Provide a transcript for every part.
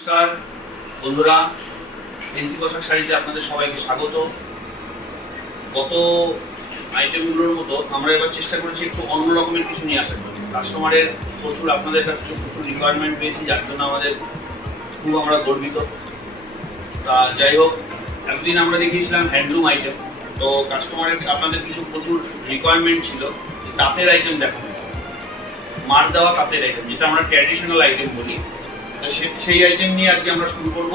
নমস্কার বন্ধুরা, এনসি পোশাক শাড়িতে আপনাদের সবাইকে স্বাগত। গত আইটেমগুলোর মতো আমরা এবার চেষ্টা করেছি একটু অন্য রকমের কিছু নিয়ে আসার জন্য। কাস্টমারের প্রচুর আপনাদের কাছ থেকে প্রচুর রিকোয়ারমেন্ট পেয়েছি, যার জন্য আমাদের খুব আমরা গর্বিত। তা যাই হোক, এতদিন আমরা দেখিয়েছিলাম হ্যান্ডলুম আইটেম, তো কাস্টমারের আপনাদের কিছু প্রচুর রিকোয়ারমেন্ট ছিল তাঁতের আইটেম দেখানো, মার দেওয়া তাঁতের আইটেম, যেটা আমরা ট্র্যাডিশনাল আইটেম বলি। সেই আইটেম নিয়ে আজকে আমরা শুরু করব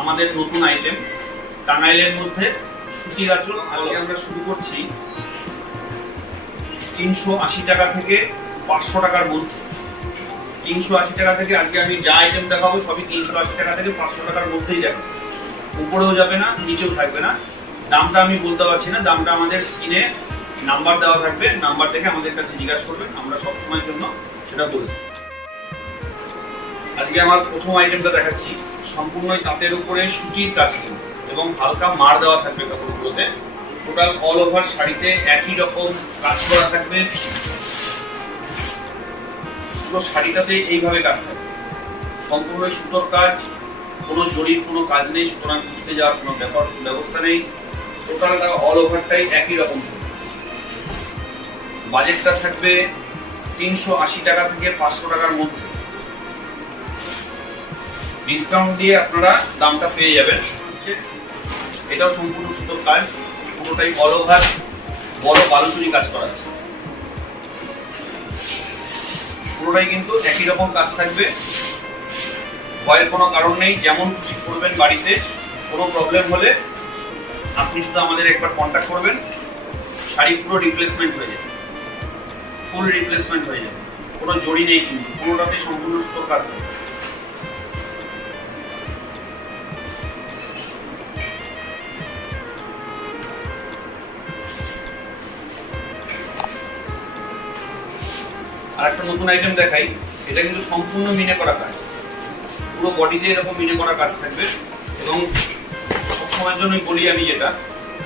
আমাদের নতুন আইটেম, টাঙ্গাইলের মধ্যে সুতির আঁচল। আজকে আমরা শুরু করছি 380 টাকা থেকে 500 টাকার মধ্যে। 380 টাকা থেকে আজকে আমি যা আইটেম দেখাবো সবই 380 টাকা থেকে 500 টাকার মধ্যেই যাবে, উপরেও যাবে না নিচেও থাকবে না। দামটা আমি বলতে পারছি না, দামটা আমাদের স্ক্রিনে নাম্বার দেওয়া থাকবে, নাম্বার থেকে আমাদের কাছে জিজ্ঞাসা করবেন, আমরা সবসময়ের জন্য সেটা বলব। আজকে আমার প্রথম আইটেমটা দেখাচ্ছি সম্পূর্ণই তাঁতের উপরে সুতির কাজ এবং হালকা মার দেওয়া থাকবে কাপড়গুলোতে। টোটাল অল ওভার শাড়িতে একই রকম কাজ করা থাকবে, পুরো শাড়িটাতে এইভাবে কাজ থাকবে, সম্পূর্ণ সুতোর কাজ, কোনো জরির কোনো কাজ নেই, সুতরাং খুঁজতে যাওয়ার কোনো ব্যবস্থা নেই। টোটালটা অল ওভারটাই একই রকম। বাজেটটা থাকবে 380 টাকা থেকে 500 টাকার মধ্যে। ডিসকাউন্ট দিয়ে আপনারা দামটা পেয়ে যাবেন। এটাও সম্পূর্ণ সুতোর কাজ, পুরোটাই অল ওভার বড় বালুচুরি কাজ করা আছে, পুরোটাই কিন্তু একই রকম কাজ থাকবে, ভয়ের কোনো কারণ নেই। যেমন খুশি করবেন বাড়িতে, কোনো প্রবলেম হলে আপনি শুধু আমাদের একবার কন্ট্যাক্ট করবেন, শাড়ি পুরো রিপ্লেসমেন্ট হয়ে যাবে, ফুল রিপ্লেসমেন্ট হয়ে যাবে, কোনো জড়ি নেই, কিন্তু পুরোটাতে সম্পূর্ণ সুতোর কাজ থাকবে। আর একটা নতুন আইটেম দেখাই, এটা কিন্তু সম্পূর্ণ মিনে করা কাজ, পুরো বডিতে এরকম মিনে করা কাজ থাকবে। এবং সবসময়ের জন্যই বলি আমি, যেটা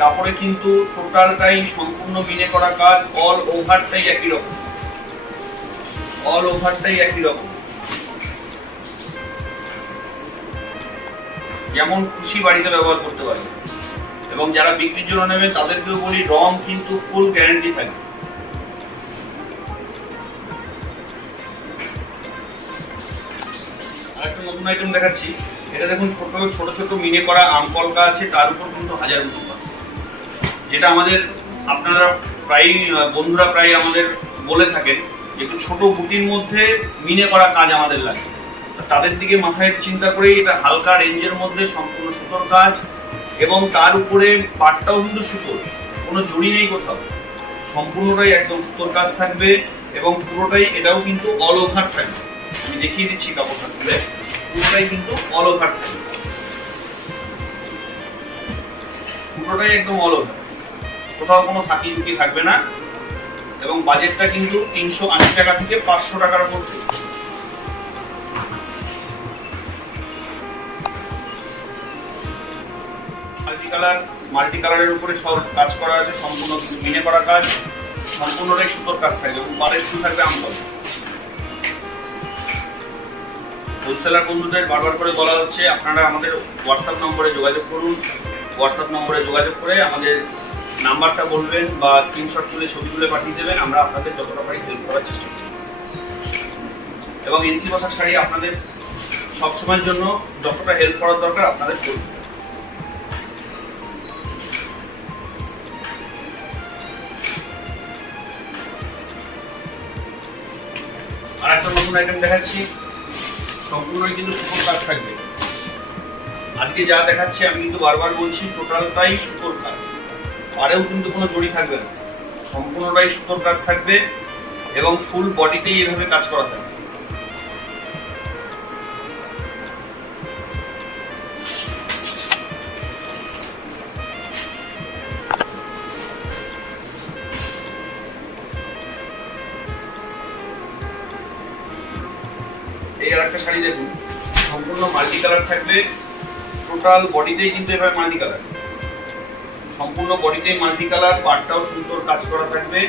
কাপড়ে কিন্তু টোটালটাই সম্পূর্ণ মিনে করা কাজ, অল ওভারটাই একই রকম, অল ওভারটাই একই রকম। যেমন খুশি বাড়িতে ব্যবহার করতে পারি। এবং যারা বিক্রির জন্য নেবে তাদেরকেও বলি, রং কিন্তু ফুল গ্যারান্টি থাকবে। আরেকটা নতুন আইটেম দেখাচ্ছি, এটা দেখুন ছোট ছোট মিনে করা আমকলকা আছে, তার উপর কিন্তু হাজার বুটি করা, যেটা আমাদের আপনারা প্রায় বন্ধুরা প্রায় আমাদের বলে থাকেন যে একটু ছোট বুটির মধ্যে মিনে করা কাজ আমাদের লাগে। তাদের দিকে মাথায় চিন্তা করেই এটা হালকা রেঞ্জের মধ্যে সম্পূর্ণ সুতোর কাজ, এবং তার উপরে পাটটাও কিন্তু সুতোর, কোনো জড়ি নেই কোথাও, সম্পূর্ণটাই একদম সুতোর কাজ থাকবে। এবং পুরোটাই এটাও কিন্তু অল ওভার থাকবে, আমি দেখিয়ে দিচ্ছি কাপড়টা খুলে, পুরোটাই কিন্তু অল ওভার থাকবে, পুরোটাই একদম অল ওভার, কোথাও কোনো ফাঁকি ঝুঁকি থাকবে না। এবং বাজেটটা কিন্তু 380 টাকা থেকে 500 টাকার মধ্যে। মাল্টি কালারের উপরে সব কাজ করা আছে, সম্পূর্ণ মিনে করা কাজ, সম্পূর্ণটাই সুতোর কাজ থাকবে এবং পাড়ে শুরু থাকবে আমকল। হোলসেলার বন্ধুদের বারবার করে বলা হচ্ছে, আপনারা আমাদের হোয়াটসঅ্যাপ নম্বরে যোগাযোগ করুন, হোয়াটসঅ্যাপ নম্বরে যোগাযোগ করে আমাদের নাম্বারটা বলবেন বা স্ক্রিনশট তুলে ছবি তুলে পাঠিয়ে দেবেন, আমরা আপনাদের যতটা পারি হেল্প করার চেষ্টা করি। এবং এনসি পোশাক শাড়ি আপনাদের সবসময়ের জন্য যতটা হেল্প করার দরকার আপনাদের করুন। আর একটা নতুন আইটেম দেখাচ্ছি, সম্পূর্ণই কিন্তু সুতোর কাজ থাকবে। আজকে যা দেখাচ্ছি আমি কিন্তু বারবার বলছি, টোটালটাই সুতোর কাজ, পাড়েও কিন্তু কোনো জড়ি থাকবে না, সম্পূর্ণটাই সুতোর কাজ থাকবে এবং ফুল বডিতেই এভাবে কাজ করা থাকবে। এই আর একটা শাড়ি দেখুন, সম্পূর্ণ মাল্টি কালার থাকবে, টোটাল বডিতেই কিন্তু এভাবে মাল্টি কালার, সম্পূর্ণ বডিতেই মাল্টি কালার, পাটটাও সুন্দর কাজ করা থাকবে,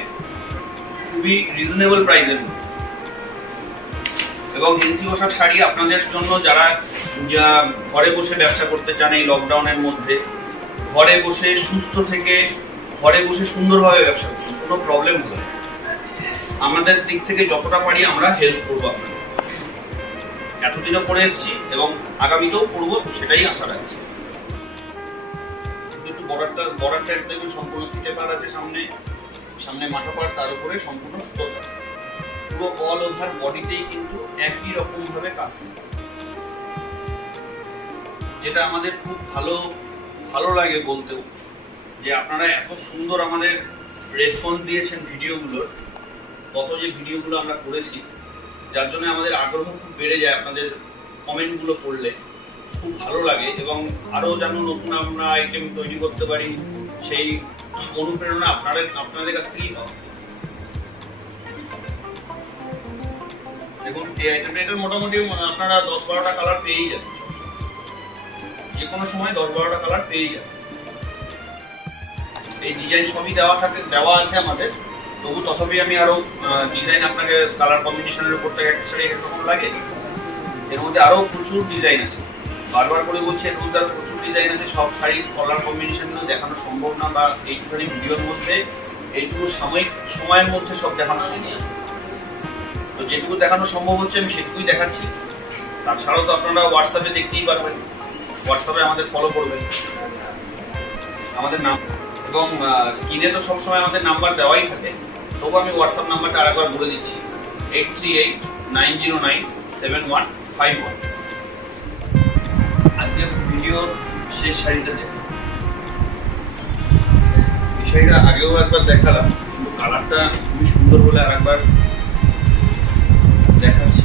খুবই রিজনেবল প্রাইসের মধ্যে। এবং এনসি পোশাক শাড়ি আপনাদের জন্য যারা ঘরে বসে ব্যবসা করতে চান এই লকডাউনের মধ্যে, ঘরে বসে সুস্থ থেকে ঘরে বসে সুন্দরভাবে ব্যবসা করুন, কোনো প্রবলেম হবে না। আমাদের দিক থেকে যতটা পারি আমরা হেল্প করবো আপনাদের। এতদিনও করে এসেছি এবং আগামীতেও করবো, সেটাই আশা রাখছি। একটু বর্ডারটা একদম সম্পূর্ণ ফিতে পার আছে, সামনে মাথা পার, তার উপরে সম্পূর্ণ সুতোর কাজ। পুরো অল ওভার বডিতেই কিন্তু একই রকম ভাবে কাজ থাকে, যেটা আমাদের খুব ভালো লাগে বলতেও, যে আপনারা এত সুন্দর আমাদের রেসপন্স দিয়েছেন ভিডিওগুলোর। কত যে ভিডিওগুলো আমরা করেছি, যার জন্য আমাদের আগ্রহ খুব বেড়ে যায়। আপনাদের কমেন্টগুলো পড়লে খুব ভালো লাগে এবং আরও যেন নতুন আমরা আইটেম তৈরি করতে পারি, সেই অনুপ্রেরণা আপনাদের কাছ থেকেই পাওয়া। দেখুন এই আইটেমটা, এটার মোটামুটি আপনারা 10-12টা কালার পেয়েই যাবেন, যে কোনো সময় 10-12টা কালার পেয়েই যাবেন। এই ডিজাইন সবই দেওয়া আছে আমাদের, তবু তথাপি আমি আরো ডিজাইন আপনাকে কালার কম্বিনেশনের উপর থেকে একটা শাড়ি একরকম লাগে, এর মধ্যে আরো প্রচুর ডিজাইন আছে। বারবার করে বলছি, এর মধ্যে আরো প্রচুর ডিজাইন আছে। সব শাড়ির কালার কম্বিনেশন কিন্তু দেখানো সম্ভব না, বা এইটুখানি ভিডিওর মধ্যে এইটুকু সাময়িক সময়ের মধ্যে সব দেখানো সম্ভব। তো যেটুকু দেখানো সম্ভব হচ্ছে আমি সেটুকুই দেখাচ্ছি। তাছাড়াও তো আপনারা হোয়াটসঅ্যাপে দেখতেই পারবেন, হোয়াটসঅ্যাপে আমাদের ফলো করবেন। আমাদের নাম এবং স্ক্রিনে তো সবসময় আমাদের নাম্বার দেওয়াই থাকে, তবু আমি হোয়াটসঅ্যাপ নাম্বারটা আরেকবার বলে দিচ্ছি, 8389097151। আজকের ভিডিওর শেষ শাড়িটা দেখুন। এই শাড়িটা আগেও একবার দেখালাম, কিন্তু কালারটা খুবই সুন্দর বলে আর একবার দেখাচ্ছি।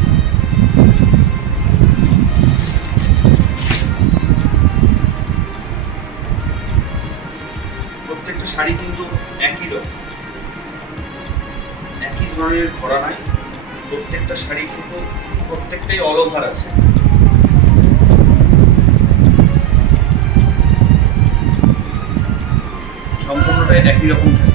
প্রত্যেকটা শাড়ি কিন্তু একই রকম, একই ধরনের করা নাই। প্রত্যেকটা শাড়ি কিন্তু প্রত্যেকটাই অল ওভার আছে। সম্পূর্ণটাই একই রকম থাকে।